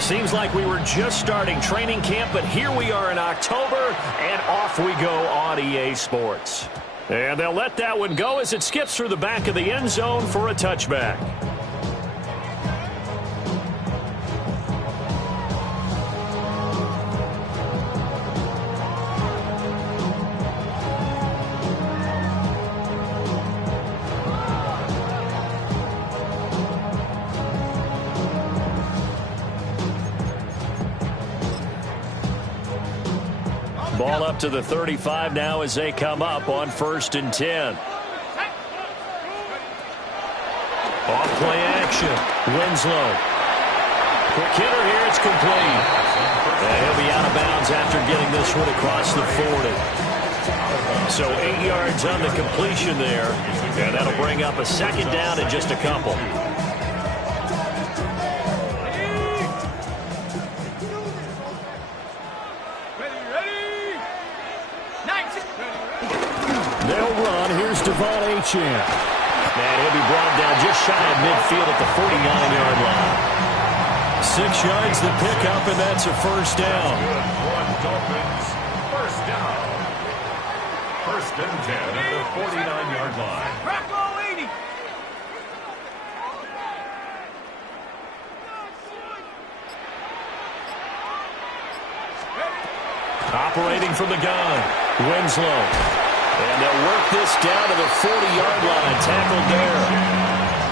Seems like we were just starting training camp, but here we are in October, and off we go on EA Sports. And they'll let that one go as it skips through the back of the end zone for a touchback. Ball up to the 35 now as they come up on 1st and 10. Off play action. Winslow. Quick hitter here. It's complete. And he'll be out of bounds after getting this one across the 40. So 8 yards on the completion there. And that'll bring up a 2nd down in just a couple. They'll run. Here's Devon Achane. And he'll be brought down just shy of midfield at the 49-yard line. 6 yards the pickup, and that's a 1st down. Dolphins, 1st down. 1st and 10 at the 49-yard line. Operating from the gun, Winslow. And they'll work this down to the 40-yard line. Tackled there.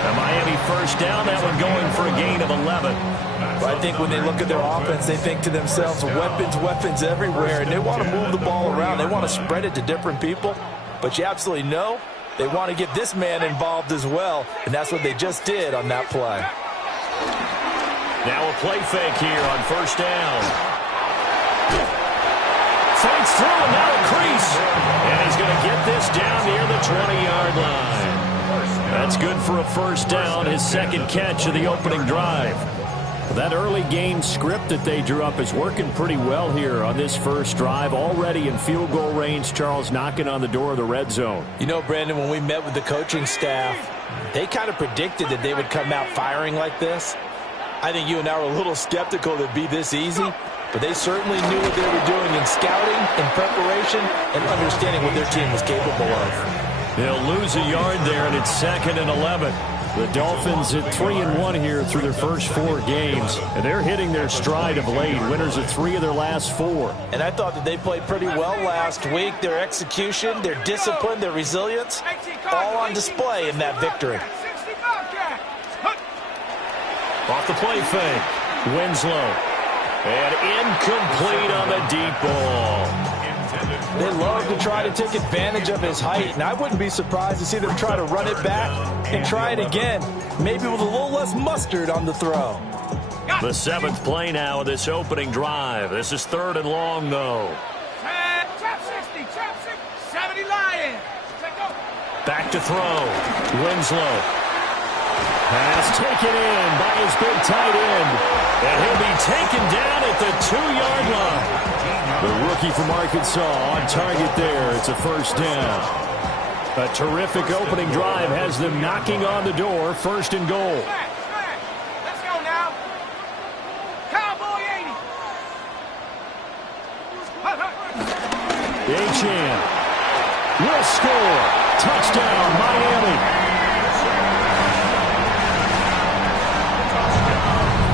A Miami 1st down. That one going for a gain of 11. Well, I think when they look at their offense, they think to themselves, weapons everywhere. And they want to move the ball around. They want to spread it to different people. But you absolutely know they want to get this man involved as well. And that's what they just did on that play. Now a play fake here on 1st down. Fakes through and now a crease. And he's going to get this down near the 20-yard line. That's good for a 1st down, his 2nd catch of the opening drive. That early game script that they drew up is working pretty well here on this 1st drive. Already in field goal range, Charles, knocking on the door of the red zone. You know, Brandon, when we met with the coaching staff, they kind of predicted that they would come out firing like this. I think you and I were a little skeptical that it'd be this easy. But they certainly knew what they were doing in scouting, in preparation, and understanding what their team was capable of. They'll lose a yard there, and it's 2nd and 11. The Dolphins at 3-1 here through their first 4 games. And they're hitting their stride of late. Winners of 3 of their last 4. And I thought that they played pretty well last week. Their execution, their discipline, their resilience, all on display in that victory. Off the play fake. Winslow. And incomplete on the deep ball. They love to try to take advantage of his height, and I wouldn't be surprised to see them try to run it back and try it again, maybe with a little less mustard on the throw. The 7th play now of this opening drive. This is 3rd and long, though. Trap 60, 70 Lions. Back to throw. Winslow. Pass taken in by his big tight end. And he'll be taken down at the 2-yard line. The rookie from Arkansas on target there. It's a 1st down. A terrific opening drive has them knocking on the door. 1st and goal. Let's go now. Cowboy 80. Achane will score. Touchdown, Miami.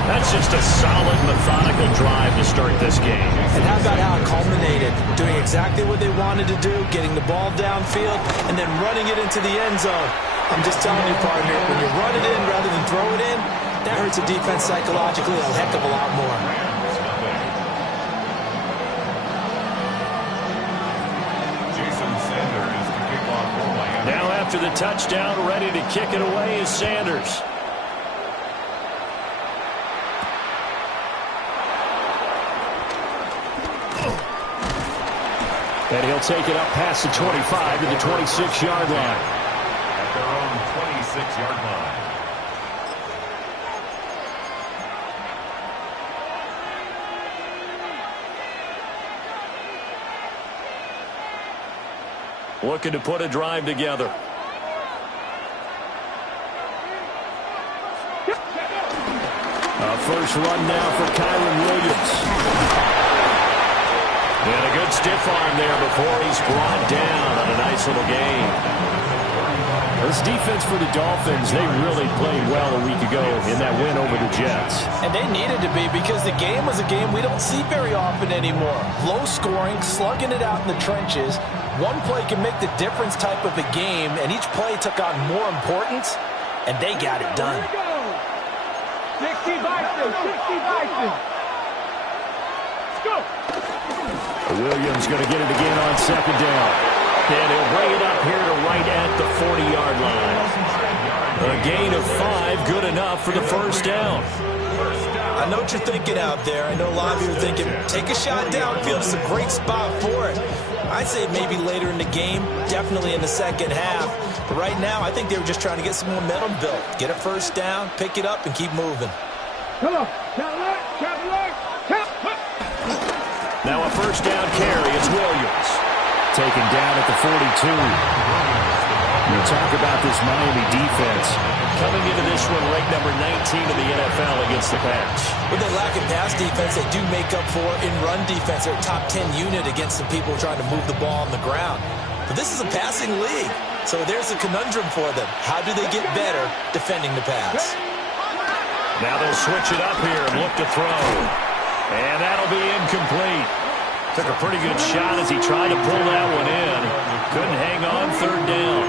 That's just a solid, methodical drive to start this game. And how about how it culminated? Doing exactly what they wanted to do, getting the ball downfield, and then running it into the end zone. I'm just telling you, partner, when you run it in rather than throw it in, that hurts a defense psychologically a heck of a lot more. Jason Sanders to kick off for Miami. Now after the touchdown, ready to kick it away is Sanders. And he'll take it up past the 25 to the 26-yard line. At their own 26-yard line. Looking to put a drive together. A first run now for Kyren Williams. And a good stiff arm there before he's brought down on a nice little gain. This defense for the Dolphins, they really played well a week ago in that win over the Jets. And they needed to be, because the game was a game we don't see very often anymore. Low scoring, slugging it out in the trenches. One play can make the difference type of a game, and each play took on more importance, and they got it done. 60 Bison, 60 Bison. Let's go. Williams going to get it again on second down. And he'll bring it up here to right at the 40-yard line. A gain of 5, good enough for the first down. I know what you're thinking out there. I know a lot of you are thinking, take a shot downfield. It's a great spot for it. I'd say maybe later in the game, definitely in the second half. But right now, I think they were just trying to get some momentum built. Get a first down, pick it up, and keep moving. Come on. Now a first down carry. It's Williams. Taken down at the 42. You talk about this Miami defense. Coming into this one, ranked number 19 in the NFL against the pass. When they lack in pass defense, they do make up for in run defense. They're a top 10 unit against some people trying to move the ball on the ground. But this is a passing league, so there's a conundrum for them. How do they get better defending the pass? Now they'll switch it up here and look to throw. And that'll be incomplete. Took a pretty good shot as he tried to pull that one in. Couldn't hang on third down.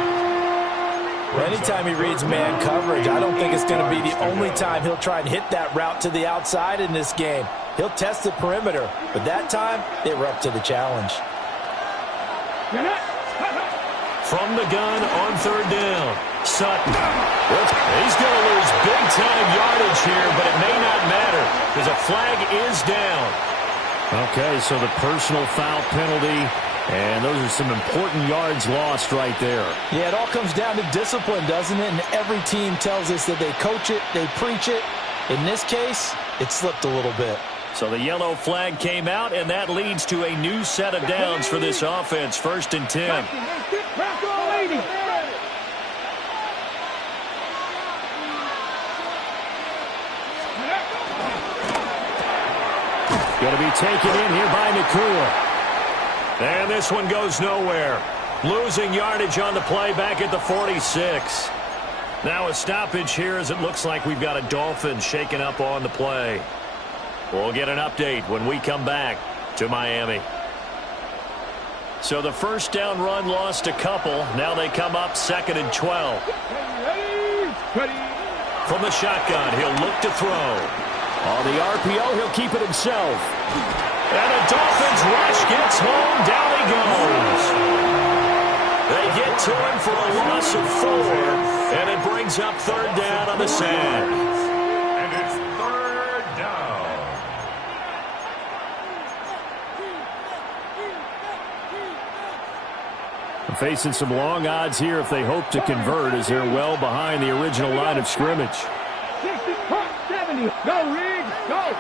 Well, anytime he reads man coverage, I don't think it's going to be the only time he'll try and hit that route to the outside in this game. He'll test the perimeter, but that time they were up to the challenge. From the gun on third down, Sutton. He's going to lose big-time yardage here, but it may not matter because a flag is down. Okay, so the personal foul penalty, and those are some important yards lost right there. Yeah, it all comes down to discipline, doesn't it? And every team tells us that they coach it, they preach it. In this case, it slipped a little bit. So the yellow flag came out, and that leads to a new set of downs for this offense. 1st and 10. Going to be taken in here by Nakua. And this one goes nowhere. Losing yardage on the play back at the 46. Now a stoppage here as it looks like we've got a Dolphin shaken up on the play. We'll get an update when we come back to Miami. So the first down run lost a couple. Now they come up 2nd and 12. From the shotgun, he'll look to throw. On the RPO, he'll keep it himself. And the Dolphins rush gets home. Down he goes. They get to him for a loss of 4. And it brings up 3rd down on the sand. And it's 3rd down. Facing some long odds here if they hope to convert, as they're well behind the original line of scrimmage. 60, 70. Go, Riggs, go.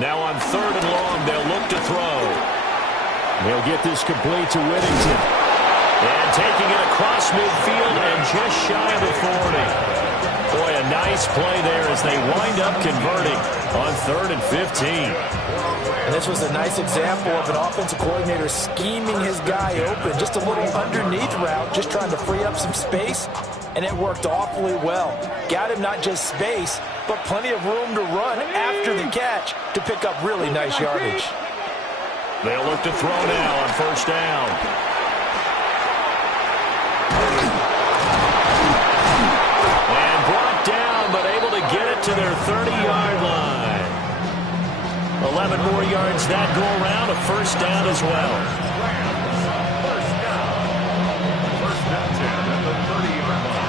Now on 3rd and long, they'll look to throw. They'll get this complete to Whittington. And taking it across midfield and just shy of the 40. Boy, a nice play there as they wind up converting on 3rd and 15. And this was a nice example of an offensive coordinator scheming his guy open. Just a little underneath route, just trying to free up some space. And it worked awfully well. Got him not just space, but plenty of room to run after the catch to pick up really nice yardage. They'll look to throw now on 1st down. And brought down, but able to get it to their 30-yard line. 11 more yards that go around, a 1st down as well. First and 10 at the 30-yard line.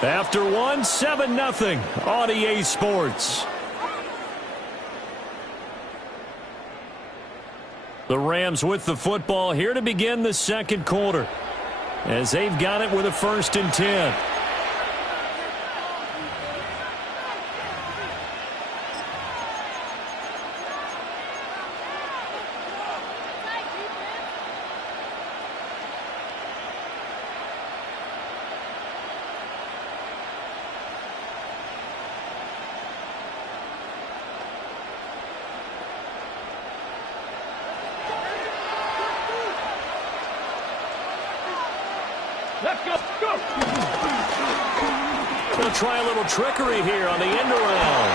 After one, 7-0 on EA Sports. The Rams with the football here to begin the 2nd quarter, as they've got it with a 1st and 10. Let's go. Go. They'll try a little trickery here on the end around.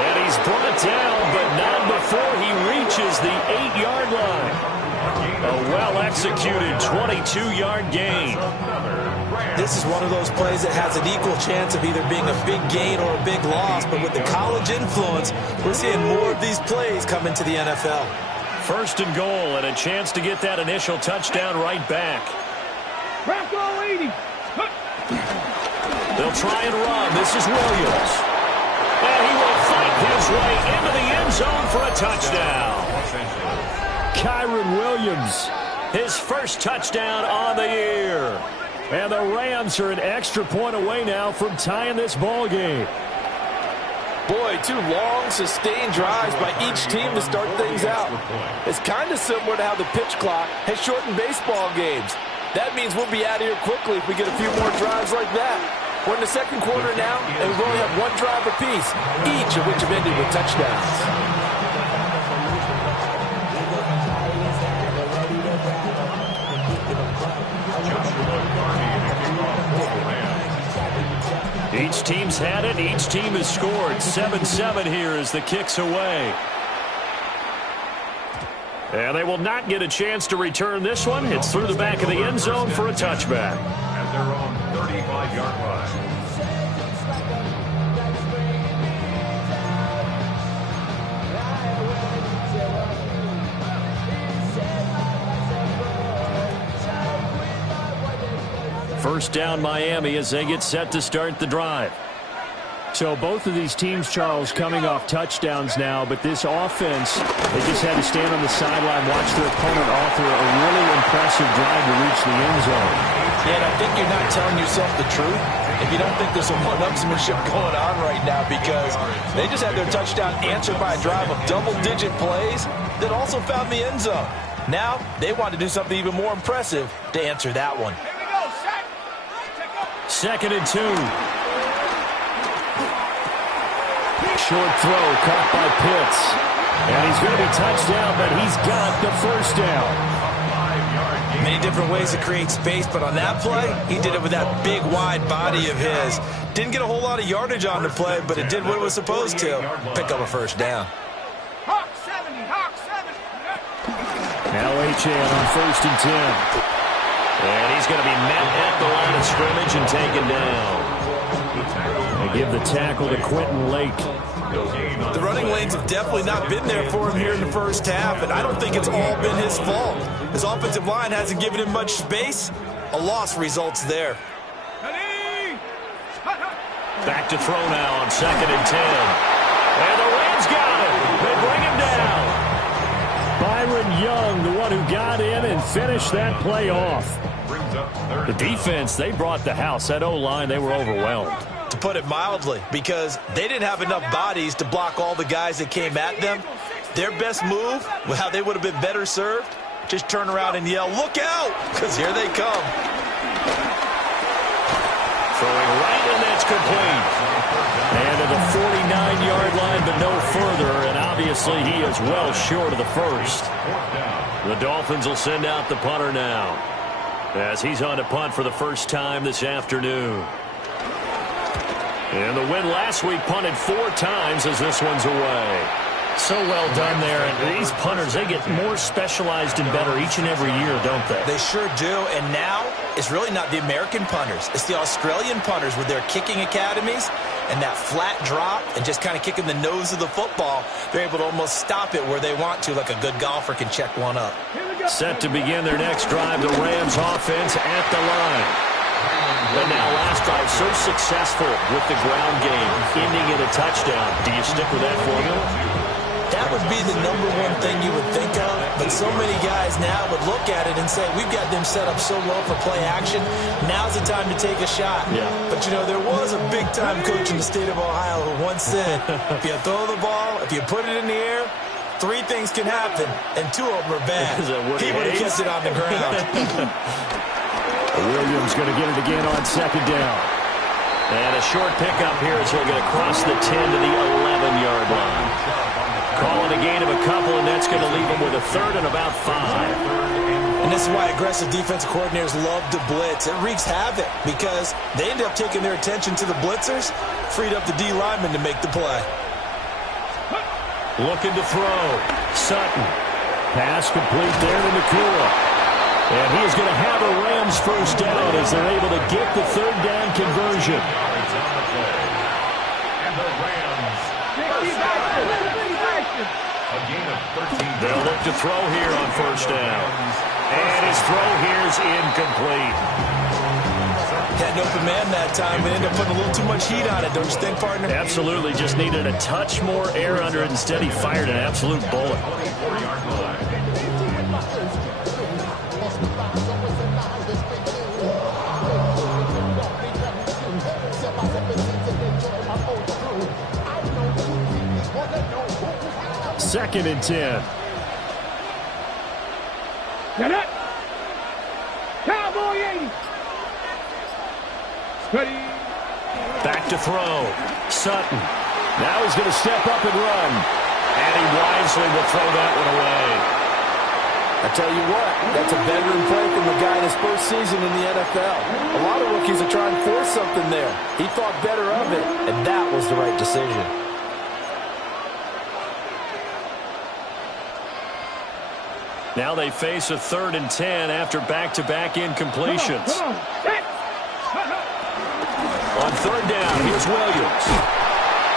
And he's brought down, but not before he reaches the 8-yard line. A well-executed 22-yard gain. This is one of those plays that has an equal chance of either being a big gain or a big loss, but with the college influence, we're seeing more of these plays come into the NFL. First and goal, and a chance to get that initial touchdown right back. Bronco 80. They'll try and run. This is Williams. And he will fight his way into the end zone for a touchdown. Kyren Williams, his first touchdown on the year. And the Rams are an extra point away now from tying this ball game. Boy, 2 long, sustained drives by each team to start things out. It's kind of similar to how the pitch clock has shortened baseball games. That means we'll be out of here quickly if we get a few more drives like that. We're in the second quarter now, and we've only had 1 drive apiece, each of which have ended with touchdowns. Each team's had it. Each team has scored. 7-7 here as the kick's away. And they will not get a chance to return this one. It's through the back of the end zone for a touchback. At their own 35-yard line. First down Miami as they get set to start the drive. So both of these teams, Charles, coming off touchdowns now, but this offense, they just had to stand on the sideline, watch their opponent author a really impressive drive to reach the end zone. Yeah, and I think you're not telling yourself the truth if you don't think there's some one-upsmanship going on right now, because they just had their touchdown answered by a drive of double-digit plays that also found the end zone. Now they want to do something even more impressive to answer that one. Second and 2. Short throw caught by Pitts. And he's going to be touchdown, but he's got the first down. Many different ways to create space, but on that play, he did it with that big, wide body of his. Didn't get a whole lot of yardage on the play, but it did what it was supposed to. Pick up a first down. Hawk 70. Hawk 70. Now Achane on first and 10. And he's going to be met at the line of scrimmage and taken down. They give the tackle to Quentin Lake. The running lanes have definitely not been there for him here in the first half, and I don't think it's all been his fault. His offensive line hasn't given him much space. A loss results there. Back to throw now on second and 10. And the Rams got it. They bring him down. Byron Young, the one who got in and finished that play off. The defense, they brought the house. That O-line, they were overwhelmed. To put it mildly, because they didn't have enough bodies to block all the guys that came at them. Their best move, how they would have been better served, just turn around and yell, "Look out!" because here they come. Throwing right, and that's complete. And to the 49-yard line, but no further, and obviously he is well short of the first. The Dolphins will send out the punter now, as he's on to punt for the first time this afternoon. And the win last week punted 4 times as this one's away. So well done there, and these punters, they get more specialized and better each and every year, don't they? They sure do, and now it's really not the American punters. It's the Australian punters with their kicking academies and that flat drop and just kind of kicking the nose of the football. They're able to almost stop it where they want to, like a good golfer can check one up. Set to begin their next drive, the Rams offense at the line. And now last drive so successful with the ground game, ending in a touchdown. Do you stick with that formula? That would be the #1 thing you would think of, but so many guys now would look at it and say, we've got them set up so low for play action, now's the time to take a shot. Yeah. But, you know, there was a big-time coach in the state of Ohio who once said, if you throw the ball, if you put it in the air, 3 things can happen, and 2 of them are bad. He would have kept it on the ground. Williams going to get it again on second down. And a short pickup here as he'll get across the 10 to the 11-yard line. Calling a gain of a couple, and that's going to leave him with a third and about 5. And this is why aggressive defensive coordinators love to blitz. It wreaks havoc because they end up taking their attention to the blitzers, freed up the D lineman to make the play. Looking to throw. Sutton. Pass complete there to Nakua. And he is going to have a Rams first down as they're able to get the third down conversion. And the Rams first down. A gain of 13. They'll look to throw here on first down. And his throw here is incomplete. Had an open man that time, but ended up putting a little too much heat on it, don't you think, partner? Absolutely, just needed a touch more air under it. Instead, he fired an absolute bullet. 24-yard line. Second and 10. Get it. Cowboy 80. Ready. Back to throw. Sutton. Now he's going to step up and run. And he wisely will throw that one away. I tell you what, that's a veteran play from a guy in his first season in the NFL. A lot of rookies are trying to force something there. He thought better of it, and that was the right decision. Now they face a 3rd and 10 after back-to-back incompletions. Come on. Set. On third down, here's Williams.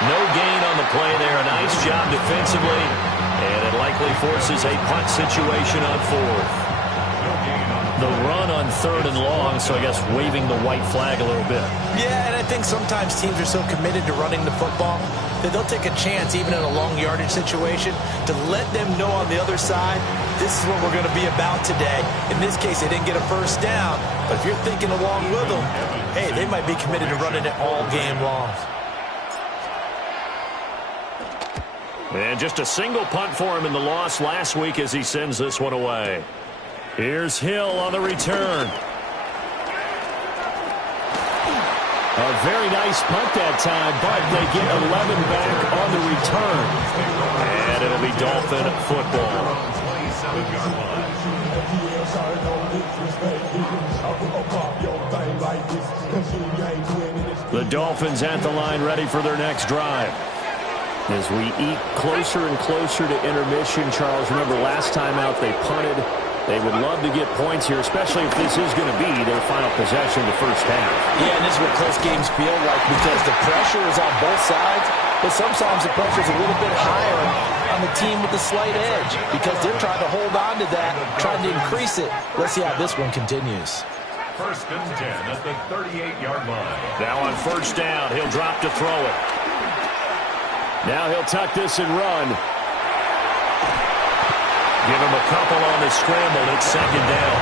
No gain on the play there. A nice job defensively. And it likely forces a punt situation on 4th. The run on 3rd and long, so I guess waving the white flag a little bit. Yeah, and I think sometimes teams are so committed to running the football that they'll take a chance, even in a long yardage situation, to let them know on the other side, this is what we're going to be about today. In this case, they didn't get a first down, but if you're thinking along with them, hey, they might be committed to running it all game long. And just a single punt for him in the loss last week as he sends this one away. Here's Hill on the return. A very nice punt that time, but they get 11 back on the return. And it'll be Dolphin football. 27-yard line. The Dolphins at the line ready for their next drive. As we eat closer and closer to intermission, Charles, remember last time out they punted. They would love to get points here, especially if this is going to be their final possession of the first half. Yeah, and this is what close games feel like because the pressure is on both sides, but sometimes the pressure is a little bit higher on the team with the slight edge because they're trying to hold on to that, trying to increase it. Let's see how this one continues. 1st and 10 at the 38-yard line. Now on first down, he'll drop to throw it. Now he'll tuck this and run. Give him a couple on the scramble. It's 2nd down.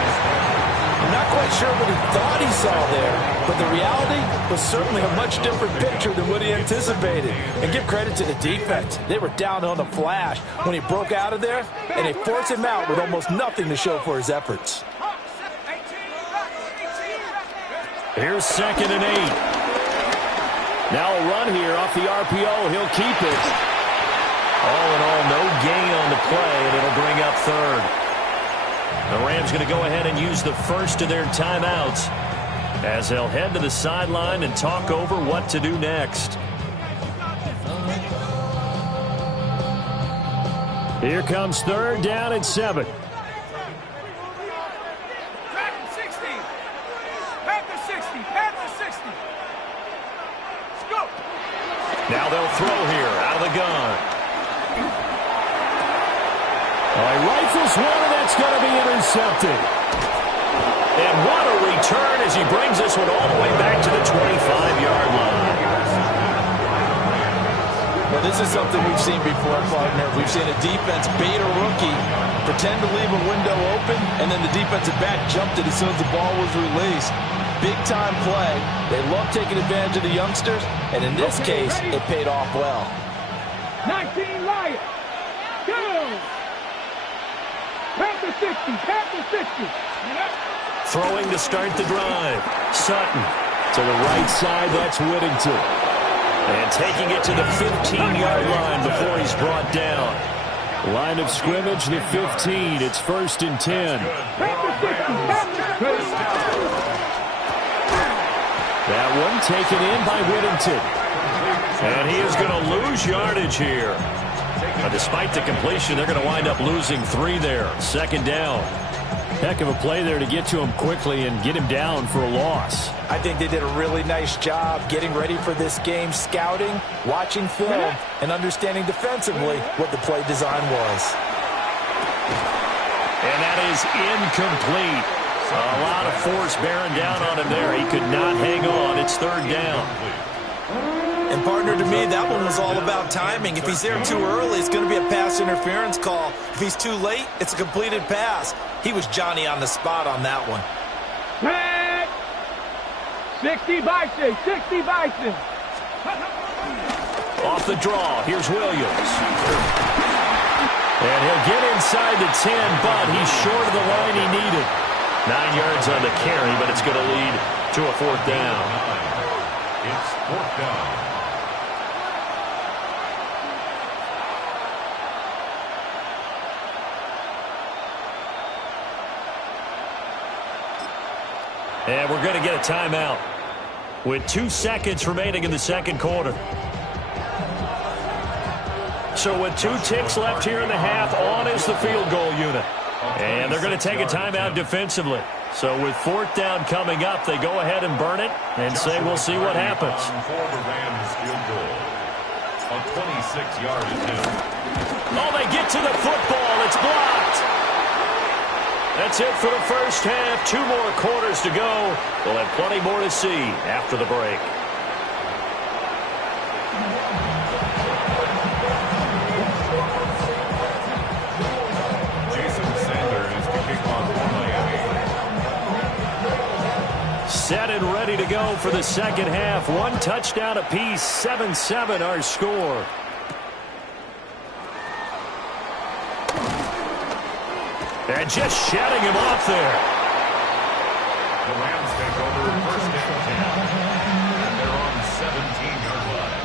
I'm not quite sure what he thought he saw there, but the reality was certainly a much different picture than what he anticipated. And give credit to the defense. They were down on the flash when he broke out of there, and they forced him out with almost nothing to show for his efforts. Here's 2nd and 8. Now a run here off the RPO. He'll keep it. All in all, no gain on the play, and it'll bring up 3rd. The Rams going to go ahead and use the first of their timeouts as they'll head to the sideline and talk over what to do next. Here comes 3rd down and 7. Now they'll throw here out of the gun. Rifles one, and that's going to be intercepted. And what a return as he brings this one all the way back to the 25-yard line. Well, this is something we've seen before, partner. We've seen a defense bait a rookie, pretend to leave a window open, and then the defensive back jumped it as soon as the ball was released. Big-time play. They love taking advantage of the youngsters, and in this case, it paid off well. 19 Lions. Go! Past the 60, past the 60. Throwing to start the drive. Sutton to the right side. That's Whittington. And taking it to the 15-yard line before he's brought down. Line of scrimmage, the 15. It's 1st and 10. That one taken in by Whittington. And he is going to lose yardage here. Despite the completion, they're going to wind up losing 3 there. Second down. Heck of a play there to get to him quickly and get him down for a loss. I think they did a really nice job getting ready for this game, scouting, watching film, and understanding defensively what the play design was. And that is incomplete. A lot of force bearing down on him there. He could not hang on. It's third down. And, partner, to me, that one was all about timing. If he's there too early, it's going to be a pass interference call. If he's too late, it's a completed pass. He was Johnny on the spot on that one. 60 Bison, 60 Bison. Off the draw, here's Williams. And he'll get inside the 10, but he's short of the line he needed. 9 yards on the carry, but it's going to lead to a fourth down. It's fourth down. And we're going to get a timeout with 2 seconds remaining in the second quarter. So with 2 ticks left here in the half, on is the field goal unit. And they're going to take a timeout defensively. So with fourth down coming up, they go ahead and burn it and say we'll see what happens. For the Rams field goal. A 26-yard attempt. Oh, they get to the football. It's blocked. That's it for the first half. 2 more quarters to go. We'll have plenty more to see after the break. Jason Sanders to kick off for Miami. Set and ready to go for the second half. 1 touchdown apiece. 7-7 our score. And just shutting him off there. The Rams take over first and 10. And they're on 17-yard line.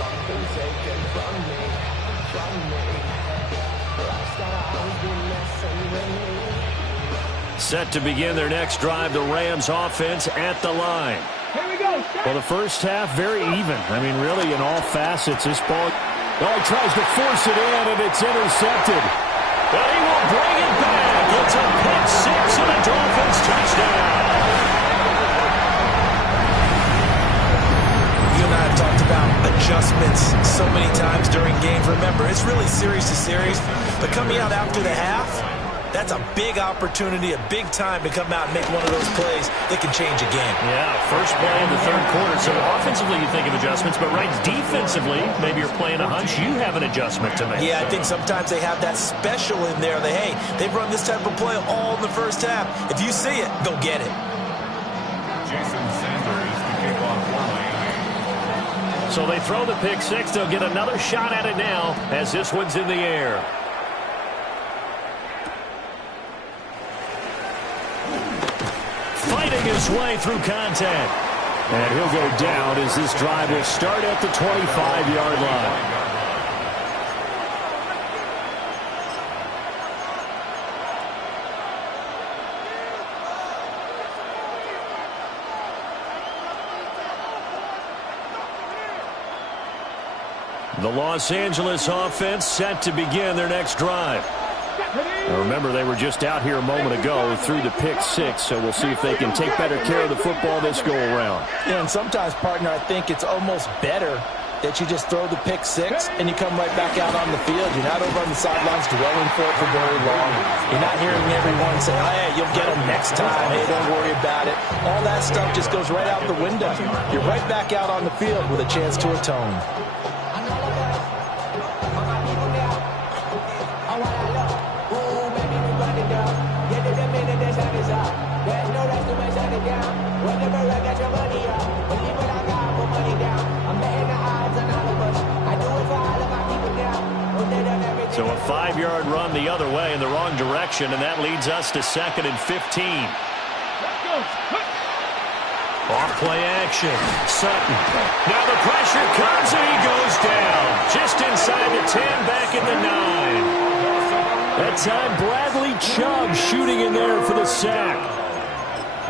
Something taken from me. Set to begin their next drive, the Rams offense at the line. Here we go. Well, the first half, very even. I mean, really, in all facets, this ball... Oh, he tries to force it in, and it's intercepted. But he will bring it back. It's a pick 6 and a Dolphins touchdown. You and I have talked about adjustments so many times during games. Remember, it's really series to series. But coming out after the half, that's a big opportunity, a big time to come out and make one of those plays that can change a game. Yeah, first play in the third quarter. So offensively, you think of adjustments, but right defensively, maybe you're playing a hunch. You have an adjustment to make. Yeah, I think sometimes they have that special in there that, hey, they've run this type of play all in the first half. If you see it, go get it. Jason Sanders to kick off for Miami. So they throw the pick 6. They'll get another shot at it now as this one's in the air. Fighting his way through contact. And he'll go down as this drive will start at the 25-yard line. The Los Angeles offense set to begin their next drive. Now remember, they were just out here a moment ago through the pick 6, so we'll see if they can take better care of the football this go-around. Yeah, and sometimes, partner, I think it's almost better that you just throw the pick 6 and you come right back out on the field. You're not over on the sidelines dwelling for it for very long. You're not hearing everyone say, oh, hey, you'll get them next time. Hey, don't worry about it. All that stuff just goes right out the window. You're right back out on the field with a chance to atone. So a 5-yard run the other way in the wrong direction, and that leads us to 2nd and 15. Off-play action. Sutton. Now the pressure comes, and he goes down. Just inside the 10, back at the 9. That time, Bradley Chubb shooting in there for the sack.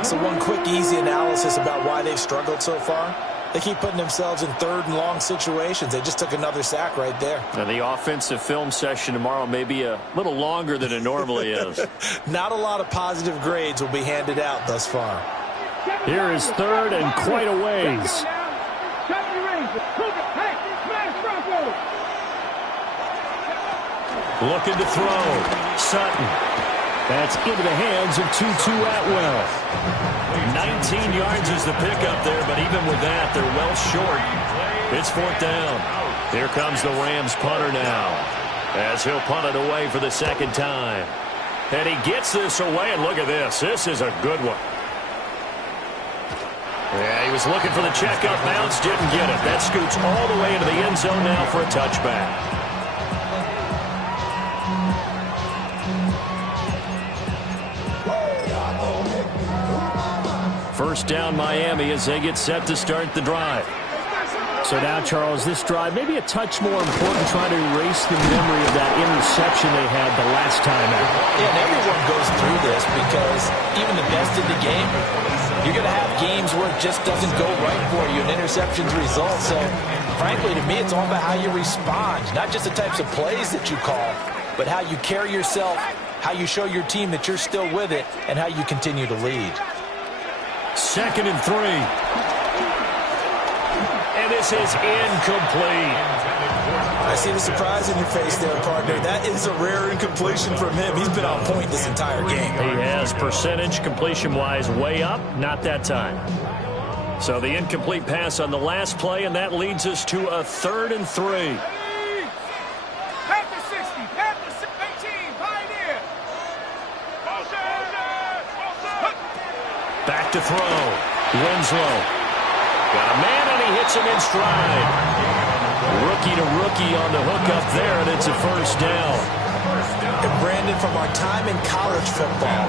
So one quick, easy analysis about why they've struggled so far. They keep putting themselves in third and long situations. They just took another sack right there. Now the offensive film session tomorrow may be a little longer than it normally is. Not a lot of positive grades will be handed out thus far. Here is third and quite a ways. Looking to throw. Sutton. That's into the hands of Tutu Atwell. 19 yards is the pickup there, but even with that, they're well short. It's 4th down. Here comes the Rams punter now, as he'll punt it away for the second time. And he gets this away, and look at this. This is a good one. Yeah, he was looking for the checkup bounce, didn't get it. That scoots all the way into the end zone now for a touchback. First down, Miami, as they get set to start the drive. So now, Charles, this drive may be a touch more important, trying to erase the memory of that interception they had the last time out. Yeah, and everyone goes through this because even the best in the game, you're going to have games where it just doesn't go right for you, and interceptions result. So, frankly, to me, it's all about how you respond, not just the types of plays that you call, but how you carry yourself, how you show your team that you're still with it, and how you continue to lead. 2nd and 3. And this is incomplete. I see the surprise in your face there, partner. That is a rare incompletion from him. He's been on point this entire game. He has percentage completion-wise way up, not that time. So the incomplete pass on the last play, and that leads us to a 3rd and 3. Back to throw. Winslow. Got a man, and he hits him in stride. Rookie to rookie on the hook up there, and it's a first down. And Brandon, from our time in college football,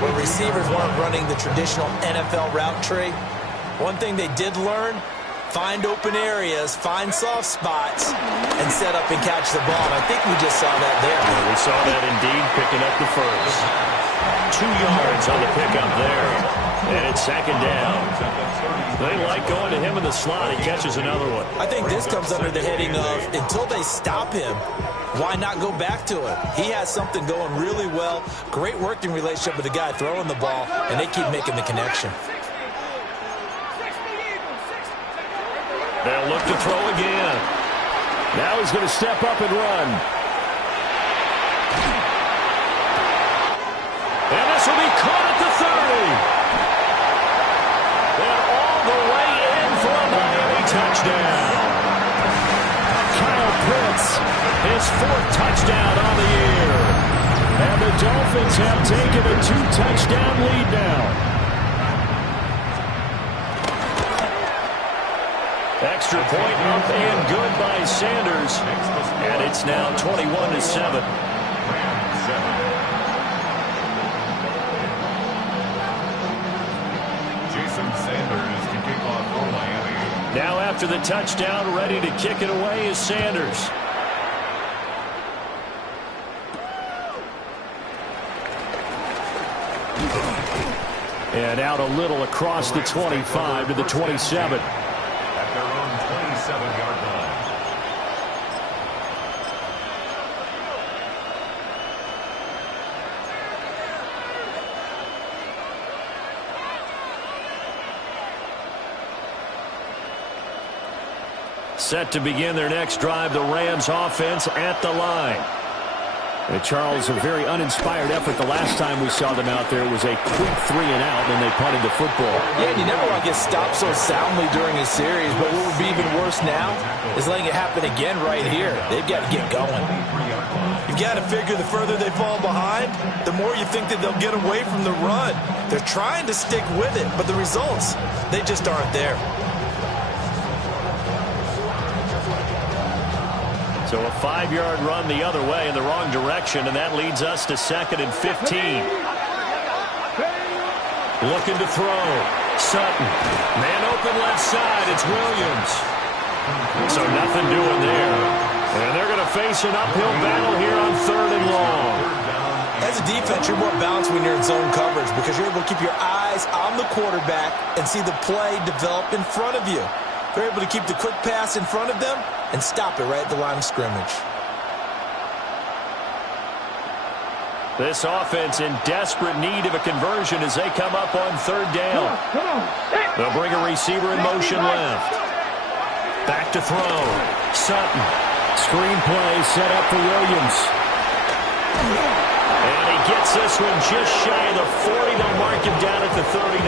where receivers weren't running the traditional NFL route tree, one thing they did learn, find open areas, find soft spots, and set up and catch the ball. And I think we just saw that there. Yeah, we saw that indeed, picking up the first. 2 yards on the pickup there. And it's 2nd down. They like going to him in the slot. He catches another one. I think this comes under the heading of, until they stop him, why not go back to it? He has something going really well. Great working relationship with the guy throwing the ball, and they keep making the connection. They'll look to throw again. Now he's going to step up and run. And this will be caught at the 30. And all the way in for a Miami touchdown. Kyle Pitts, His 4th touchdown on the year. and the Dolphins have taken a 2-touchdown lead now. Extra point up and good by Sanders. And it's now 21-7. Now after the touchdown, ready to kick it away is Sanders. And out a little across the 25 to the 27. At their own 27-yard line. Set to begin their next drive, the Rams offense at the line. And Charles, a very uninspired effort the last time we saw them out there. It was a quick 3 and out, and they punted the football. Yeah, and you never want to get stopped so soundly during a series, but what would be even worse now is letting it happen again right here. They've got to get going. You've got to figure the further they fall behind, the more you think that they'll get away from the run. They're trying to stick with it, but the results, they just aren't there. So a 5-yard run the other way in the wrong direction, and that leads us to 2nd and 15. Looking to throw. Sutton. Man open left side. It's Williams. So nothing doing there. And they're going to face an uphill battle here on 3rd and long. As a defense, you're more balanced when you're in zone coverage because you're able to keep your eyes on the quarterback and see the play develop in front of you. They're able to keep the quick pass in front of them and stop it right at the line of scrimmage. This offense in desperate need of a conversion as they come up on 3rd down. Come on. They'll bring a receiver in motion left. Back to throw. Sutton. Screen play set up for Williams. And he gets this one just shy of the 40. They'll mark him down at the 39.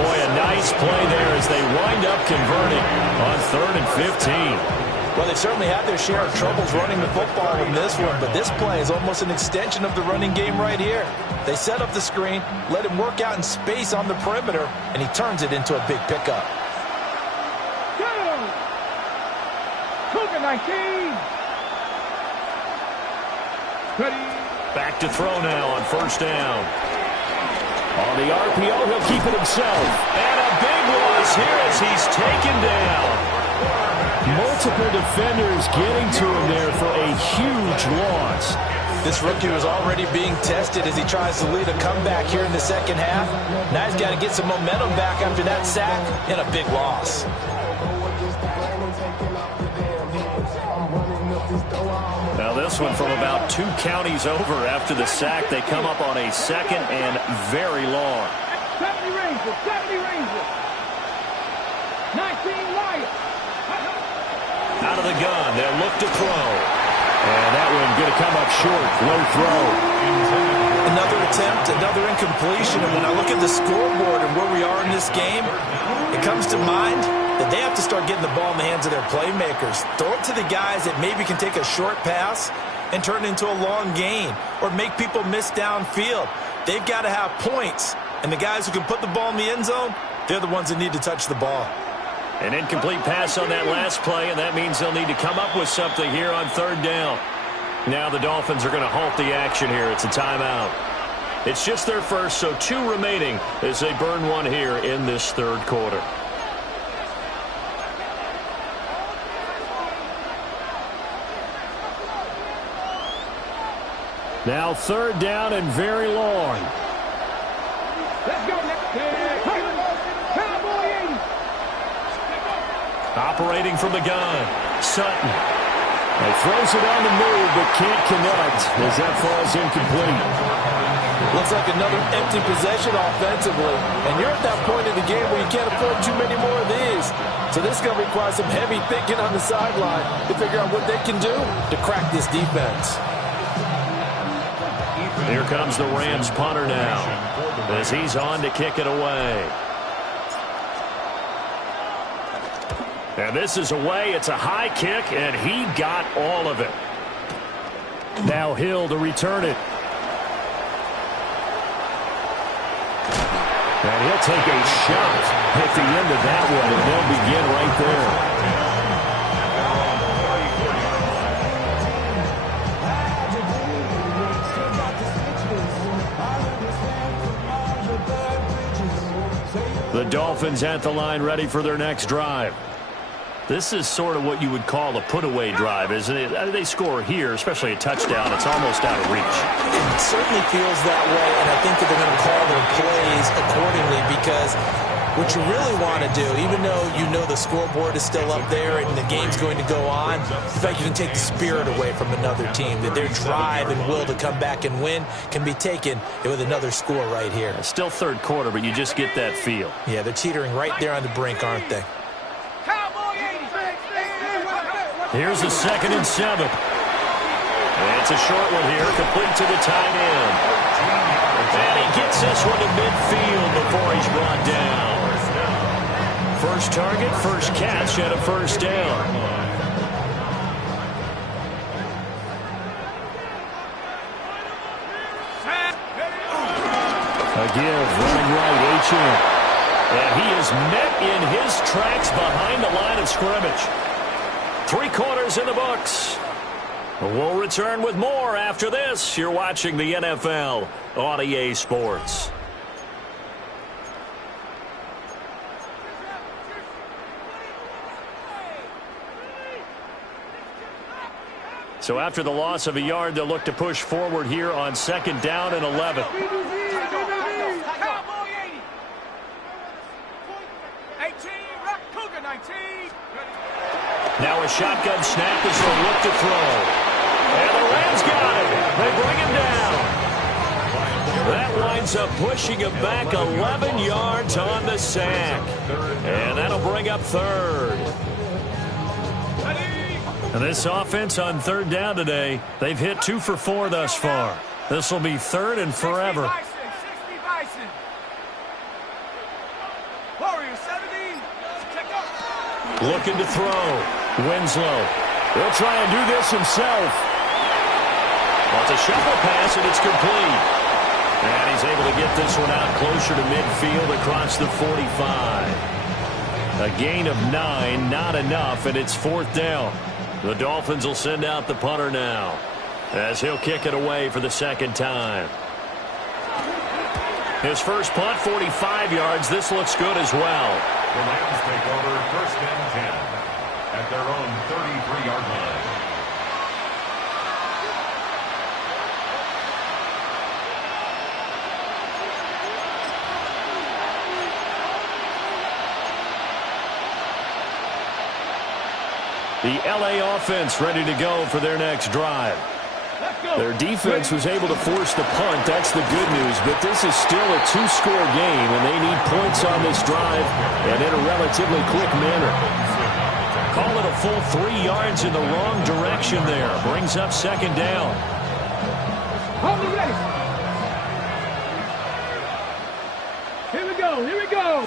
Boy, a nice play there as they wind up converting on 3rd and 15. Well, they certainly had their share of troubles running the football in this one, but this play is almost an extension of the running game right here. They set up the screen, let him work out in space on the perimeter, and he turns it into a big pickup. Cougar 19. Ready. Back to throw now on 1st down. On the RPO, he'll keep it himself. And a big loss here as he's taken down. Multiple defenders getting to him there for a huge loss. This rookie was already being tested as he tries to lead a comeback here in the second half. Now he's got to get some momentum back after that sack and a big loss. Now this one from about 2 counties over after the sack. They come up on a 2nd and very long. 70 Rangers. 70 Rangers. 19 Lions. Out of the gun, they'll look to throw. And that one going to come up short. Low throw. Another attempt, another incompletion. And when I look at the scoreboard and where we are in this game, it comes to mind that they have to start getting the ball in the hands of their playmakers. Throw it to the guys that maybe can take a short pass and turn it into a long gain or make people miss downfield. They've got to have points. And the guys who can put the ball in the end zone, they're the ones that need to touch the ball. An incomplete pass on that last play, and that means they'll need to come up with something here on 3rd down. Now the Dolphins are going to halt the action here. It's a timeout. It's just their first, so 2 remaining as they burn one here in this 3rd quarter. Now 3rd down and very long. Let's go. Cowboy 80. Operating from the gun, Sutton. He throws it on the move, but can't connect as that falls incomplete. Looks like another empty possession offensively. And you're at that point in the game where you can't afford too many more of these. So this is going to require some heavy thinking on the sideline to figure out what they can do to crack this defense. Here comes the Rams punter now as he's on to kick it away. And this is away. It's a high kick, and he got all of it. Now Hill to return it. And he'll take a shot at the end of that one, and they'll begin right there. The Dolphins at the line ready for their next drive. This is sort of what you would call a put-away drive, isn't it? They score here, especially a touchdown. It's almost out of reach. It certainly feels that way, and I think that they're going to call their plays accordingly because what you really want to do, even though you know the scoreboard is still up there and the game's going to go on, in fact, you can take the spirit away from another team, that their drive and will to come back and win can be taken with another score right here. It's still 3rd quarter, but you just get that feel. Yeah, they're teetering right there on the brink, aren't they? Here's a 2nd and 7. It's a short one here, complete to the tight end. And he gets this one to midfield before he's brought down. First target, first catch, and a 1st down. A give, running right, H.M. And he is met in his tracks behind the line of scrimmage. 3 quarters in the books. We'll return with more after this. You're watching the NFL on EA Sports. So after the loss of a yard, they'll look to push forward here on 2nd down and 11. Now a shotgun snap as they'll look to throw. And the Rams got it. They bring him down. That winds up pushing him back 11 yards on the sack. And that'll bring up 3rd. And this offense on 3rd down today, they've hit 2 for 4 thus far. This will be 3rd and forever. Looking to throw. Winslow. He'll try and do this himself. Well, it's a shuffle pass, and it's complete. And he's able to get this one out closer to midfield across the 45. A gain of 9, not enough, and it's 4th down. The Dolphins will send out the punter now as he'll kick it away for the 2nd time. His first punt, 45 yards. This looks good as well. The Rams take over 1st and 10 at their own 33-yard line. The L.A. offense ready to go for their next drive. Their defense was able to force the punt. That's the good news. But this is still a 2-score game, and they need points on this drive and in a relatively quick manner. Call it a full 3 yards in the wrong direction there. Brings up 2nd down. Here we go. Here we go.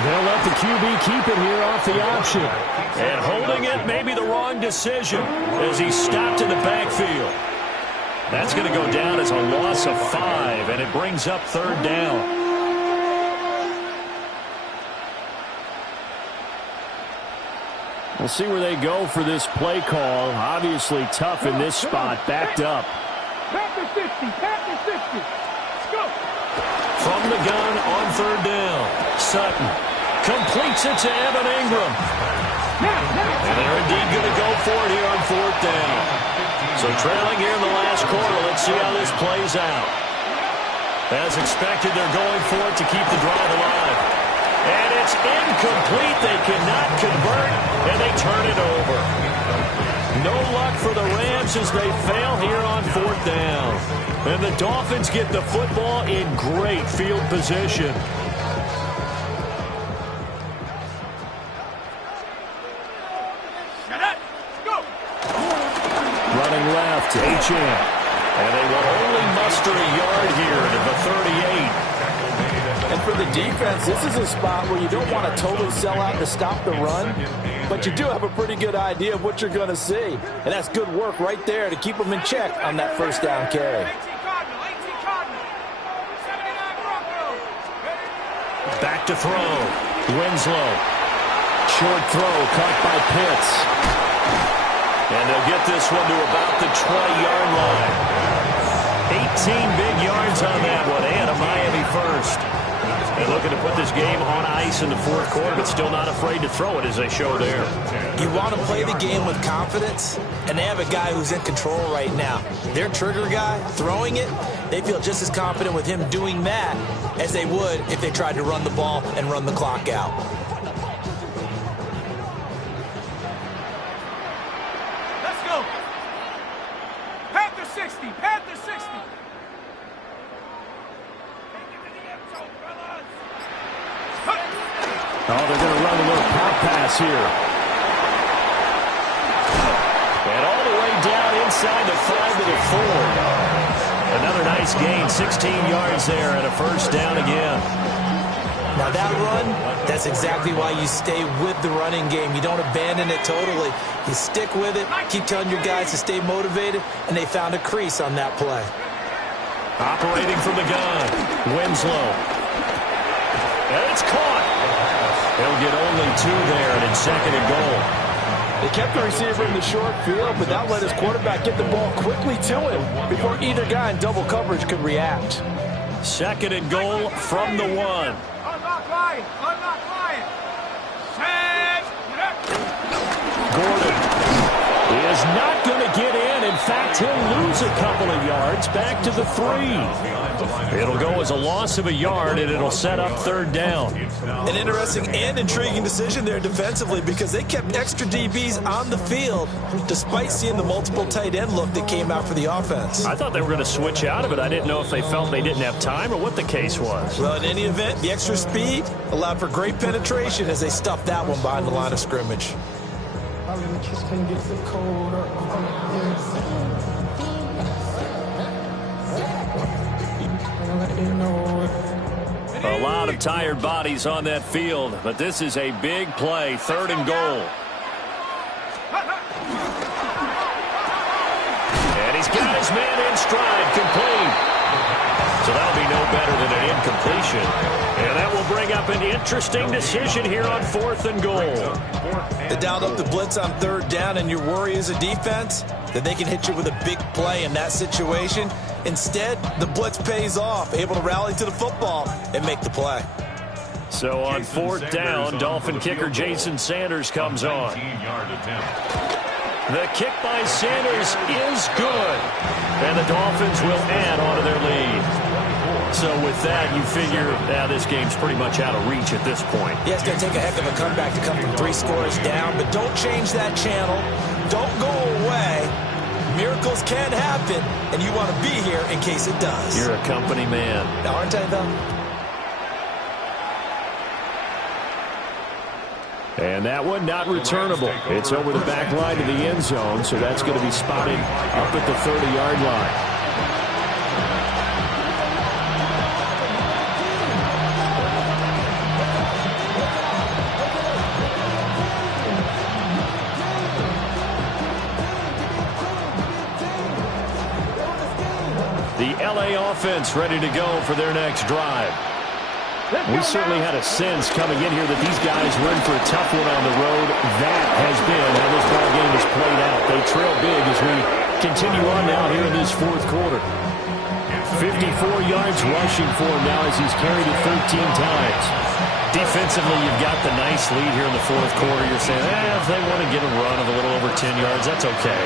They'll let the QB keep it here off the option. And holding it may be the wrong decision as he stopped in the backfield. That's going to go down as a loss of 5, and it brings up 3rd down. We'll see where they go for this play call. Obviously tough in this spot, backed up. Panther 60, Panther 60. Let's go. From the gun on 3rd down, Sutton completes it to Evan Ingram. And they're indeed going to go for it here on 4th down. So trailing here in the last quarter, let's see how this plays out. As expected, they're going for it to keep the drive alive. And it's incomplete. They cannot convert, and they turn it over. No luck for the Rams as they fail here on 4th down. And the Dolphins get the football in great field position. Running left, Achane. And they will only muster a yard here to the 38. And for the defense, this is a spot where you don't want to totally sell out to stop the run, but you do have a pretty good idea of what you're going to see. And that's good work right there to keep them in check on that 1st down carry. Back to throw. Winslow. Short throw caught by Pitts. And they'll get this one to about the 20-yard line. 18 big yards on that one, and a Miami first. They're looking to put this game on ice in the 4th quarter, but still not afraid to throw it as they show there. You want to play the game with confidence, and they have a guy who's in control right now. Their trigger guy, throwing it, they feel just as confident with him doing that as they would if they tried to run the ball and run the clock out. Let's go. Panther 60, Panther 60. Oh, they're going to run a little pop pass here. And all the way down inside the 5 to the 4. Another nice gain, 16 yards there and a 1st down again. Now that run, that's exactly why you stay with the running game. You don't abandon it totally. You stick with it, keep telling your guys to stay motivated, and they found a crease on that play. Operating from the gun, Winslow. And it's caught. They'll get only 2 there, and it's 2nd and goal. They kept the receiver in the short field, but that let his quarterback get the ball quickly to him before either guy in double coverage could react. 2nd and goal from the 1. Unlock Lion. Unlock Lion. Set. Gordon. not going to get in. In fact, he'll lose a couple of yards back to the 3. It'll go as a loss of a yard, and it'll set up third down. An interesting and intriguing decision there defensively because they kept extra DBs on the field despite seeing the multiple tight end look that came out for the offense. I thought they were going to switch out of it. I didn't know if they felt they didn't have time or what the case was. Well, in any event, the extra speed allowed for great penetration as they stuffed that one behind the line of scrimmage. A lot of tired bodies on that field, but this is a big play, 3rd and goal. And he's got his man in stride, complete. So that'll be no better than an incompletion. And that will bring up an interesting decision here on 4th and goal. They dialed up the blitz on 3rd down, and your worry as a defense that they can hit you with a big play in that situation. Instead, the blitz pays off, able to rally to the football and make the play. So on 4th down, Dolphin kicker Jason Sanders comes on. The kick by Sanders is good. And the Dolphins will add on to their lead. So with that, you figure this game's pretty much out of reach at this point. Yeah, it's going to take a heck of a comeback to come from 3 scores down, but don't change that channel. Don't go away. Miracles can happen, and you want to be here in case it does. You're a company man. Aren't I, though? And that one not returnable. It's over the back line of the end zone, so that's going to be spotted up at the 30-yard line. The LA offense ready to go for their next drive. We certainly had a sense coming in here that these guys were in for a tough one on the road. That has been how this ball game has played out. They trail big as we continue on now here in this 4th quarter. 54 yards rushing for him now as he's carried it 13 times. Defensively, you've got the nice lead here in the 4th quarter. You're saying, if they want to get a run of a little over 10 yards, that's okay.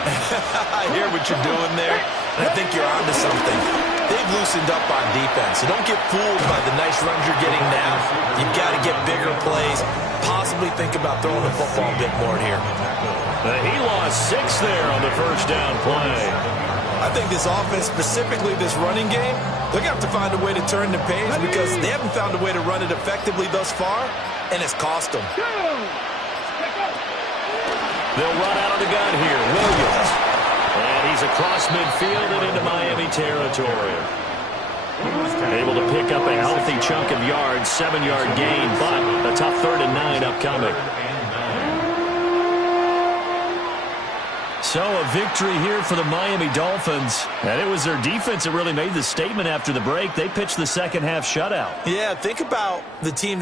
I hear what you're doing there, and I think you're onto something. They've loosened up on defense, so don't get fooled by the nice runs you're getting now. You've got to get bigger plays, possibly think about throwing the football a bit more here. He lost 6 there on the 1st down play. I think this offense, specifically this running game, they're going to have to find a way to turn the page because they haven't found a way to run it effectively thus far, and it's cost them. They'll run out of the gun here. Williams. And he's across midfield and into Miami territory. Able to pick up a healthy chunk of yards, 7-yard gain, but a tough 3rd and 9 upcoming. So a victory here for the Miami Dolphins. And it was their defense that really made the statement after the break. They pitched the second half shutout. Yeah, think about the team